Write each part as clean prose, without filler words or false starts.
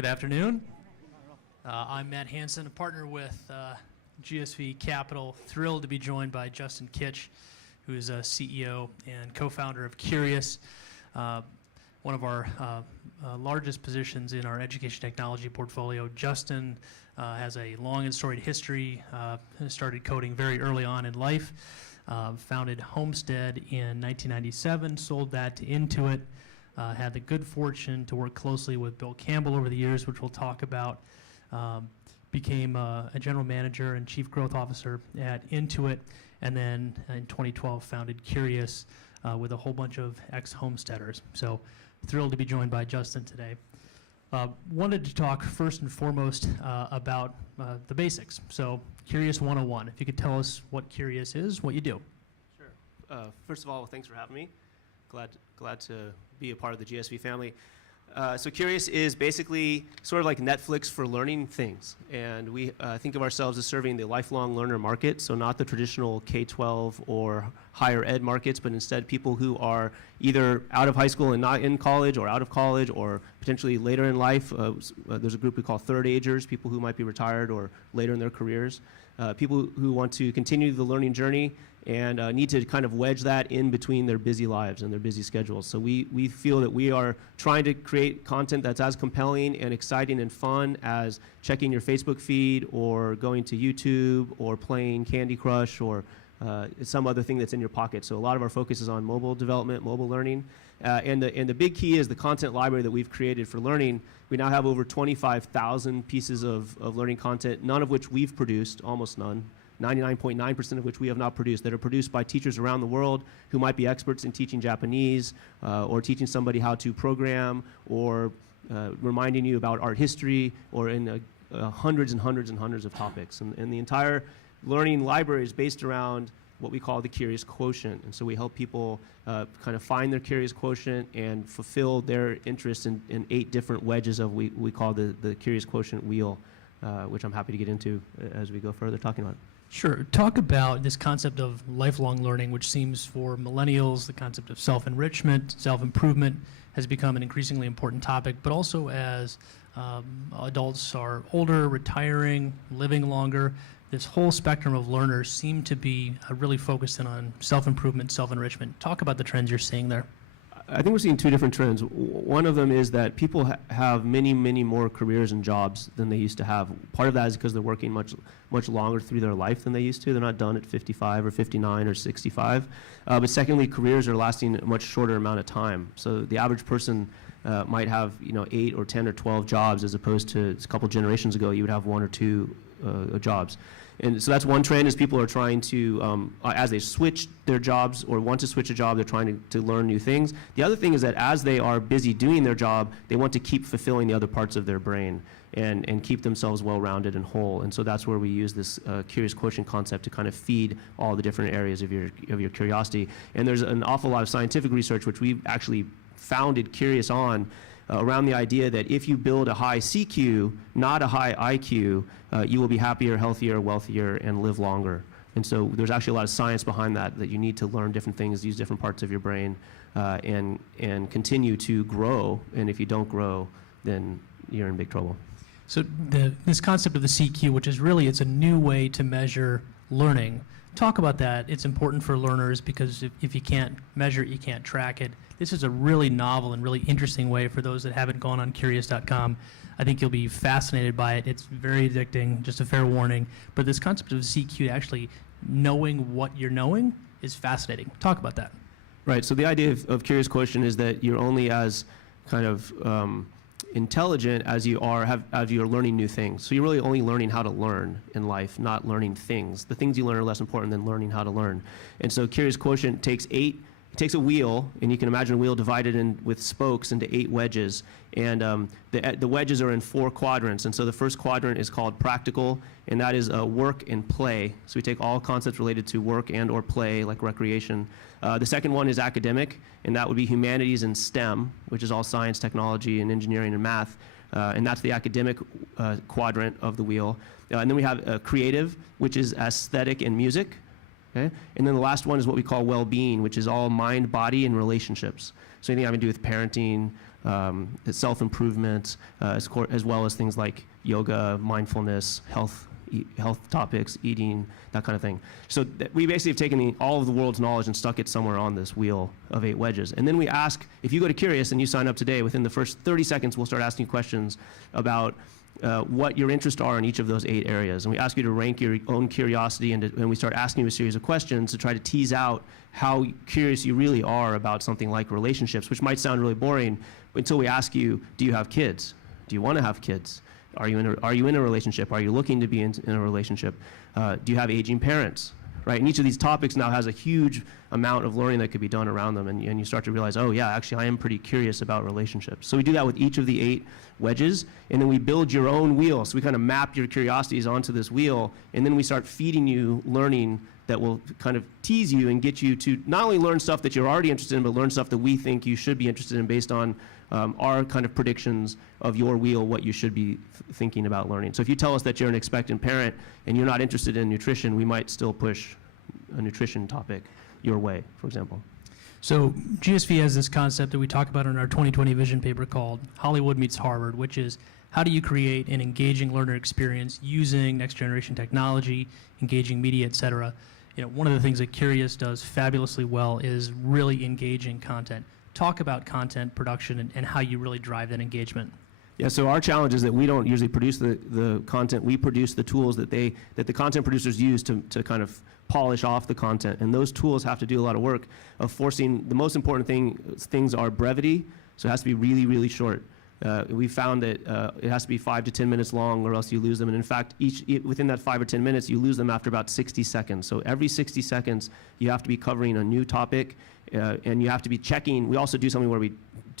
Good afternoon. I'm Matt Hanson, a partner with GSV Capital. Thrilled to be joined by Justin Kitch, who is a CEO and co-founder of Curious, one of our largest positions in our education technology portfolio. Justin has a long and storied history, started coding very early on in life, founded Homestead in 1997, sold that to Intuit, had the good fortune to work closely with Bill Campbell over the years, which we'll talk about. Became a general manager and chief growth officer at Intuit, and then in 2012 founded Curious with a whole bunch of ex-homesteaders. So thrilled to be joined by Justin today. Wanted to talk first and foremost about the basics. So Curious 101, if you could tell us what Curious is, what you do. Sure. First of all, thanks for having me. Glad to be a part of the GSV family. So Curious is basically sort of like Netflix for learning things. And we think of ourselves as serving the lifelong learner market, so not the traditional K-12 or higher ed markets, but instead people who are either out of high school and not in college, or out of college, or potentially later in life. There's a group we call third agers, people who might be retired or later in their careers. People who want to continue the learning journey and need to kind of wedge that in between their busy lives and their busy schedules. So we feel that we are trying to create content that's as compelling and exciting and fun as checking your Facebook feed or going to YouTube or playing Candy Crush or some other thing that's in your pocket. So a lot of our focus is on mobile development, mobile learning. And the big key is the content library that we've created for learning. We now have over 25,000 pieces of learning content, none of which we've produced, almost none. 99.9% of which we have not produced, that are produced by teachers around the world who might be experts in teaching Japanese or teaching somebody how to program or reminding you about art history or in hundreds and hundreds and hundreds of topics. And the entire learning library is based around what we call the Curious Quotient. And so we help people kind of find their Curious Quotient and fulfill their interest in 8 different wedges of we call the Curious Quotient wheel, which I'm happy to get into as we go further talking about it. Sure. Talk about this concept of lifelong learning, which seems for millennials, the concept of self-enrichment, self-improvement has become an increasingly important topic, but also as adults are older, retiring, living longer, this whole spectrum of learners seem to be really focused in on self-improvement, self-enrichment. Talk about the trends you're seeing there. I think we're seeing 2 different trends. One of them is that people have many, many more careers and jobs than they used to have. Part of that is because they're working much longer through their life than they used to. They're not done at 55 or 59 or 65. But secondly, careers are lasting a much shorter amount of time. So the average person might have 8 or 10 or 12 jobs, as opposed to a couple generations ago, you would have 1 or 2 jobs. And so that's one trend, is people are trying to, as they switch their jobs or want to switch a job, they're trying to learn new things. The other thing is that as they are busy doing their job, they want to keep fulfilling the other parts of their brain and keep themselves well-rounded and whole. And so that's where we use this Curious Quotient concept to kind of feed all the different areas of your curiosity. And there's an awful lot of scientific research, which we've actually founded Curious on, around the idea that if you build a high CQ, not a high IQ, you will be happier, healthier, wealthier, and live longer. And so there's actually a lot of science behind that you need to learn different things, use different parts of your brain, and continue to grow. And if you don't grow, then you're in big trouble. So this concept of the CQ, which is really, it's a new way to measure learning. Talk about that. It's important for learners because if you can't measure it, you can't track it. This is a really novel and really interesting way for those that haven't gone on Curious.com. I think you'll be fascinated by it. It's very addicting, just a fair warning. But this concept of CQ, actually knowing what you're knowing, is fascinating. Talk about that. Right. So the idea of Curious Quotient is that you're only as kind of intelligent as you are as you're learning new things. So you're really only learning how to learn in life, not learning things. The things you learn are less important than learning how to learn. And so Curious Quotient takes a wheel, and you can imagine a wheel divided in with spokes into 8 wedges. And the wedges are in 4 quadrants. And so the first quadrant is called practical, and that is work and play. So we take all concepts related to work and or play, like recreation. The second one is academic, and that would be humanities and STEM, which is all science, technology, and engineering and math. And that's the academic quadrant of the wheel. And then we have creative, which is aesthetic and music. Okay? And then the last one is what we call well-being, which is all mind, body, and relationships. So anything having to do with parenting, self-improvement, as well as things like yoga, mindfulness, health topics, eating, that kind of thing. So we basically have taken all of the world's knowledge and stuck it somewhere on this wheel of 8 wedges. And then we ask, if you go to Curious and you sign up today, within the first 30 seconds, we'll start asking you questions about what your interests are in each of those 8 areas. And we ask you to rank your own curiosity, and we start asking you a series of questions to try to tease out how curious you really are about something like relationships, which might sound really boring until we ask you, do you have kids? Do you want to have kids? Are you in a relationship? Are you looking to be in a relationship? Do you have aging parents? Right? And each of these topics now has a huge amount of learning that could be done around them, and you start to realize, oh yeah, actually I am pretty curious about relationships. So we do that with each of the 8 wedges, and then we build your own wheel. So we kind of map your curiosities onto this wheel, and then we start feeding you learning that will kind of tease you and get you to not only learn stuff that you're already interested in, but learn stuff that we think you should be interested in based on our kind of predictions of your wheel, what you should be thinking about learning. So if you tell us that you're an expectant parent and you're not interested in nutrition, we might still push a nutrition topic your way, for example. So GSV has this concept that we talk about in our 2020 vision paper called Hollywood Meets Harvard, which is how do you create an engaging learner experience using next generation technology, engaging media, et cetera. One of the things that Curious does fabulously well is really engaging content. Talk about content production and how you really drive that engagement. Yeah, so our challenge is that we don't usually produce the content. We produce the tools that the content producers use to kind of polish off the content. And those tools have to do a lot of work of forcing, the most important things are brevity, so it has to be really, really short. We found that it has to be 5 to 10 minutes long or else you lose them. And in fact, within that 5 or 10 minutes, you lose them after about 60 seconds. So every 60 seconds, you have to be covering a new topic, and you have to be checking. We also do something where we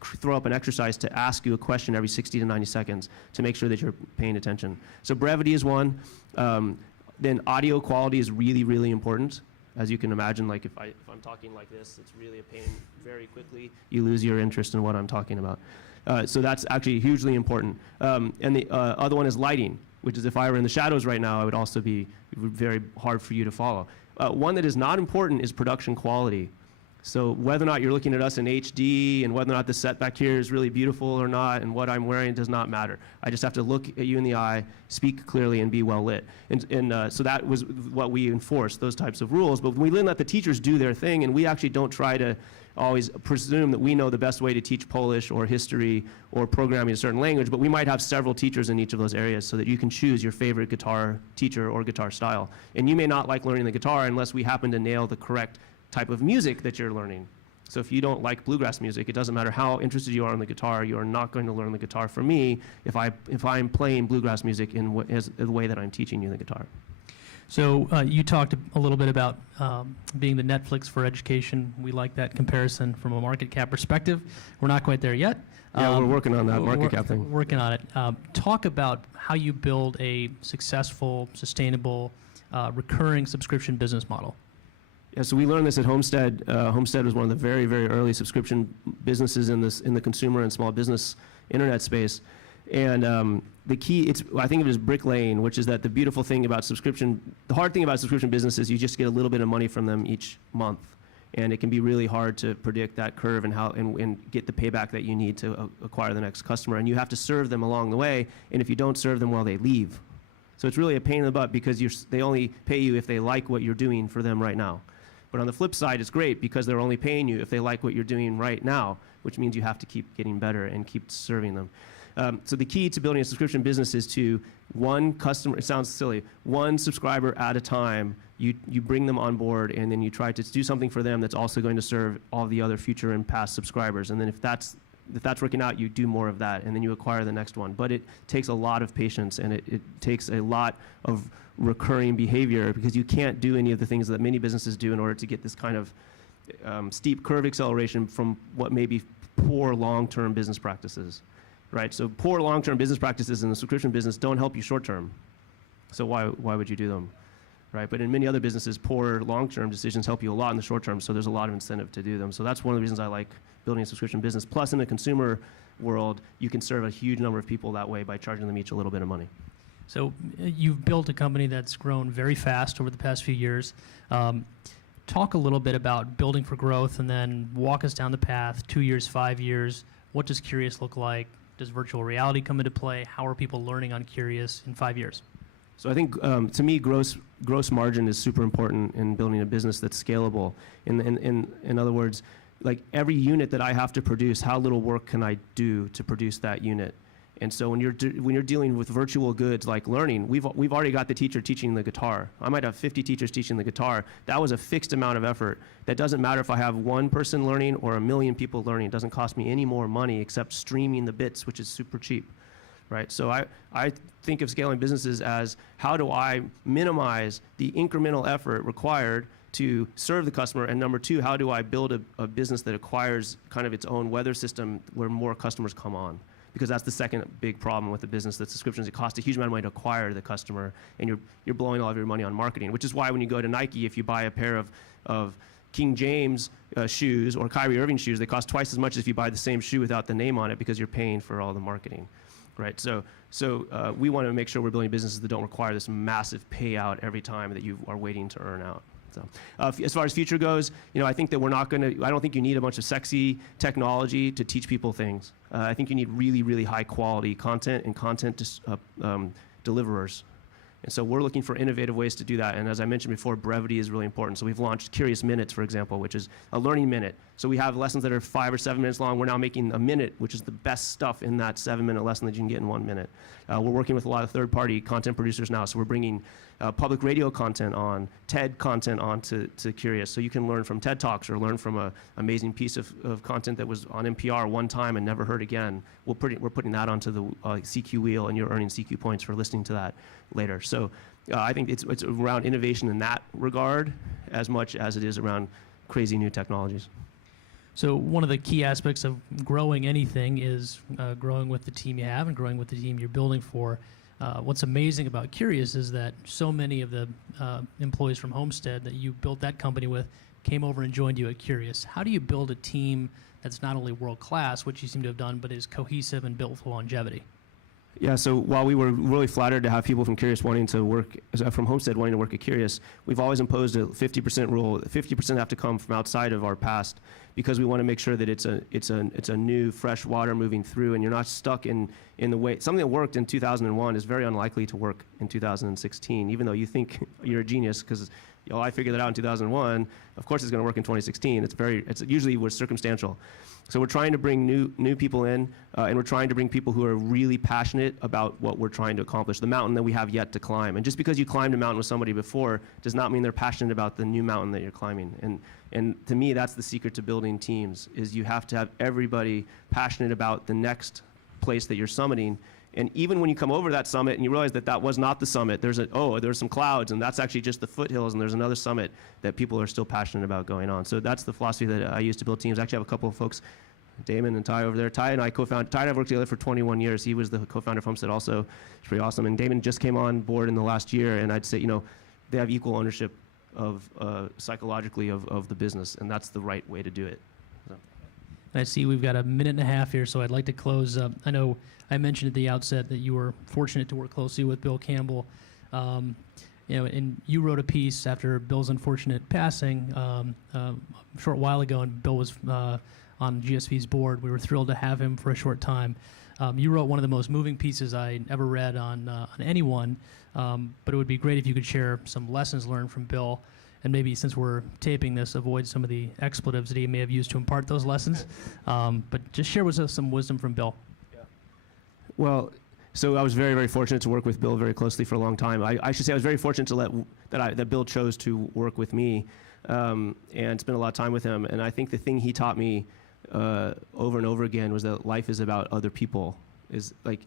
throw up an exercise to ask you a question every 60 to 90 seconds to make sure that you're paying attention. So brevity is one. Then audio quality is really, really important. As you can imagine, like if I'm talking like this, it's really a pain. Very quickly, you lose your interest in what I'm talking about. So that's actually hugely important. And the other one is lighting, which is if I were in the shadows right now, it would also be very hard for you to follow. One that is not important is production quality. So whether or not you're looking at us in HD and whether or not the set back here is really beautiful or not and what I'm wearing does not matter. I just have to look at you in the eye, speak clearly, and be well lit. And so that was what we enforced, those types of rules. But we let the teachers do their thing, and we actually don't try to always presume that we know the best way to teach Polish or history or programming a certain language, but we might have several teachers in each of those areas so that you can choose your favorite guitar teacher or guitar style. And you may not like learning the guitar unless we happen to nail the correct type of music that you're learning. So if you don't like bluegrass music, it doesn't matter how interested you are in the guitar, you are not going to learn the guitar from me if I'm playing bluegrass music in the way that I'm teaching you the guitar. So you talked a little bit about being the Netflix for education. We like that comparison from a market cap perspective. We're not quite there yet. Yeah, we're working on that market cap thing. Working on it. Talk about how you build a successful, sustainable, recurring subscription business model. Yeah, so we learned this at Homestead. Homestead was one of the very, very early subscription businesses in the consumer and small business internet space. And the key, I think of it as bricklaying, which is that the beautiful thing about the hard thing about subscription business is you just get a little bit of money from them each month. And it can be really hard to predict that curve and get the payback that you need to acquire the next customer. And you have to serve them along the way. And if you don't serve them well, they leave. So it's really a pain in the butt because they only pay you if they like what you're doing for them right now. But on the flip side, it's great because they're only paying you if they like what you're doing right now, which means you have to keep getting better and keep serving them. So the key to building a subscription business is to one customer, it sounds silly, one subscriber at a time, you bring them on board and then you try to do something for them that's also going to serve all the other future and past subscribers. And then if that's working out, you do more of that and then you acquire the next one. But it takes a lot of patience and it takes a lot of recurring behavior because you can't do any of the things that many businesses do in order to get this kind of steep curve acceleration from what may be poor long-term business practices, right? So poor long-term business practices in the subscription business don't help you short-term. So why would you do them, right? But in many other businesses, poor long-term decisions help you a lot in the short term, so there's a lot of incentive to do them. So that's one of the reasons I like building a subscription business. Plus in the consumer world, you can serve a huge number of people that way by charging them each a little bit of money. So you've built a company that's grown very fast over the past few years. Talk a little bit about building for growth and then walk us down the path, 2 years, 5 years. What does Curious look like? Does virtual reality come into play? How are people learning on Curious in 5 years? So I think, to me, gross margin is super important in building a business that's scalable. In other words, like every unit that I have to produce, how little work can I do to produce that unit? And so when you're dealing with virtual goods like learning, we've already got the teacher teaching the guitar. I might have 50 teachers teaching the guitar. That was a fixed amount of effort. That doesn't matter if I have one person learning or 1 million people learning. It doesn't cost me any more money except streaming the bits, which is super cheap. Right? So I think of scaling businesses as how do I minimize the incremental effort required to serve the customer, and number two, how do I build a business that acquires kind of its own weather system where more customers come on? Because that's the second big problem with the business that's subscriptions. It costs a huge amount of money to acquire the customer, and you're blowing all of your money on marketing, which is why when you go to Nike, if you buy a pair of King James shoes or Kyrie Irving shoes, they cost twice as much as if you buy the same shoe without the name on it because you're paying for all the marketing. Right, so we want to make sure we're building businesses that don't require this massive payout every time that you are waiting to earn out. So, as far as future goes, I think that we're not going to. I don't think you need a bunch of sexy technology to teach people things. I think you need really, really high quality content and content deliverers. And so we're looking for innovative ways to do that. And as I mentioned before, brevity is really important. So we've launched Curious Minutes, for example, which is a learning minute. So we have lessons that are 5 or 7 minutes long. We're now making a minute, which is the best stuff in that 7-minute lesson that you can get in 1 minute. We're working with a lot of third-party content producers now. So we're bringing public radio content on, TED content on to Curious. So you can learn from TED Talks or learn from an amazing piece of content that was on NPR one time and never heard again. We're putting that onto the CQ wheel, and you're earning CQ points for listening to that later. So I think it's around innovation in that regard as much as it is around crazy new technologies. So one of the key aspects of growing anything is growing with the team you have and growing with the team you're building for. What's amazing about Curious is that so many of the employees from Homestead that you built that company with came over and joined you at Curious. How do you build a team that's not only world-class, which you seem to have done, but is cohesive and built for longevity? Yeah, so while we were really flattered to have people from Curious wanting to work, from Homestead wanting to work at Curious, we've always imposed a 50% rule. 50% have to come from outside of our past because we want to make sure that it's a new, fresh water moving through, and you're not stuck in the way. Something that worked in 2001 is very unlikely to work in 2016, even though you think you're a genius because I figured that out in 2001. Of course, it's going to work in 2016. It's usually we're circumstantial. So we're trying to bring new people in, and we're trying to bring people who are really passionate about what we're trying to accomplish, the mountain that we have yet to climb. And just because you climbed a mountain with somebody before does not mean they're passionate about the new mountain that you're climbing. And to me, that's the secret to building teams, is you have to have everybody passionate about the next place that you're summiting. And even when you come over that summit and you realize that that was not the summit, there's some clouds, and that's actually just the foothills, and there's another summit that people are still passionate about going on. So that's the philosophy that I use to build teams. I actually have a couple of folks, Damon and Ty over there. Ty and I co-founded, Ty and I worked together for 21 years. He was the co-founder of Homestead also. It's pretty awesome. And Damon just came on board in the last year, and I'd say, they have equal ownership of psychologically of the business, and that's the right way to do it. So. I see we've got a minute and a half here, so I'd like to close. I know I mentioned at the outset that you were fortunate to work closely with Bill Campbell. And you wrote a piece after Bill's unfortunate passing a short while ago, and Bill was on GSV's board. We were thrilled to have him for a short time. You wrote one of the most moving pieces I ever read on anyone, but it would be great if you could share some lessons learned from Bill, and maybe since we're taping this, avoid some of the expletives that he may have used to impart those lessons. But just share with us some wisdom from Bill. Yeah. Well, so I was very, very fortunate to work with Bill very closely for a long time. I should say I was very fortunate that Bill chose to work with me and spend a lot of time with him. And I think the thing he taught me over and over again was that life is about other people. Is like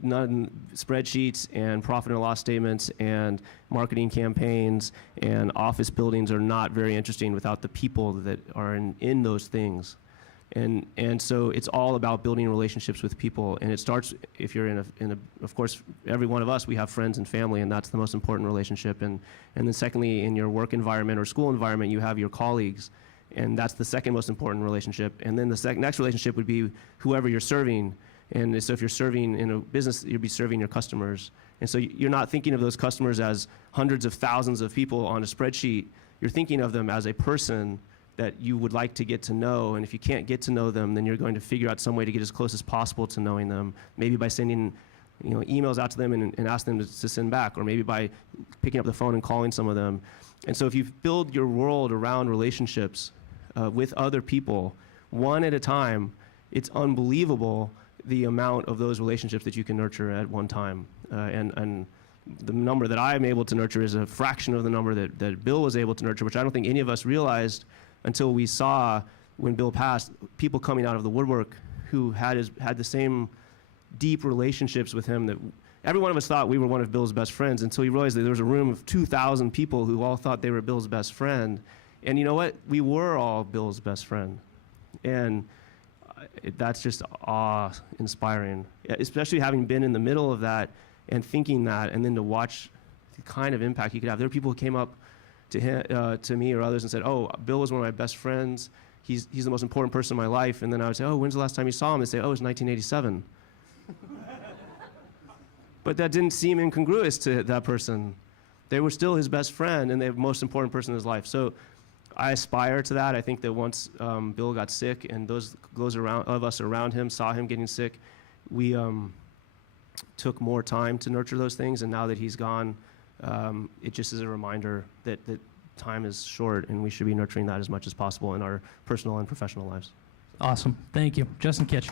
none spreadsheets and profit and loss statements and marketing campaigns and office buildings are not very interesting without the people that are in those things. And so it's all about building relationships with people, and it starts if you're of course, every one of us, we have friends and family, and that's the most important relationship. And then secondly, in your work environment or school environment, you have your colleagues, and that's the second most important relationship. And then the next relationship would be whoever you're serving. And so if you're serving in a business, you'll be serving your customers. And so you're not thinking of those customers as hundreds of thousands of people on a spreadsheet. You're thinking of them as a person that you would like to get to know, and if you can't get to know them, then you're going to figure out some way to get as close as possible to knowing them, maybe by sending emails out to them and ask them to send back, or maybe by picking up the phone and calling some of them. And so if you build your world around relationships with other people, one at a time, it's unbelievable the amount of those relationships that you can nurture at one time. And the number that I'm able to nurture is a fraction of the number that Bill was able to nurture, which I don't think any of us realized until we saw, when Bill passed, people coming out of the woodwork who had the same deep relationships with him that every one of us thought we were one of Bill's best friends, until you realized that there was a room of 2,000 people who all thought they were Bill's best friend. And you know what? We were all Bill's best friend. And that's just awe-inspiring, especially having been in the middle of that and thinking that, and then to watch the kind of impact he could have. There were people who came up to him, to me or others, and said, "Oh, Bill was one of my best friends. He's the most important person in my life." And then I would say, "Oh, when's the last time you saw him?" They'd say, "Oh, it was 1987." But that didn't seem incongruous to that person. They were still his best friend and the most important person in his life. So I aspire to that. I think that once Bill got sick and those of us around him saw him getting sick, we took more time to nurture those things. And now that he's gone, it just is a reminder that time is short, and we should be nurturing that as much as possible in our personal and professional lives. Awesome. Thank you. Justin Kitch.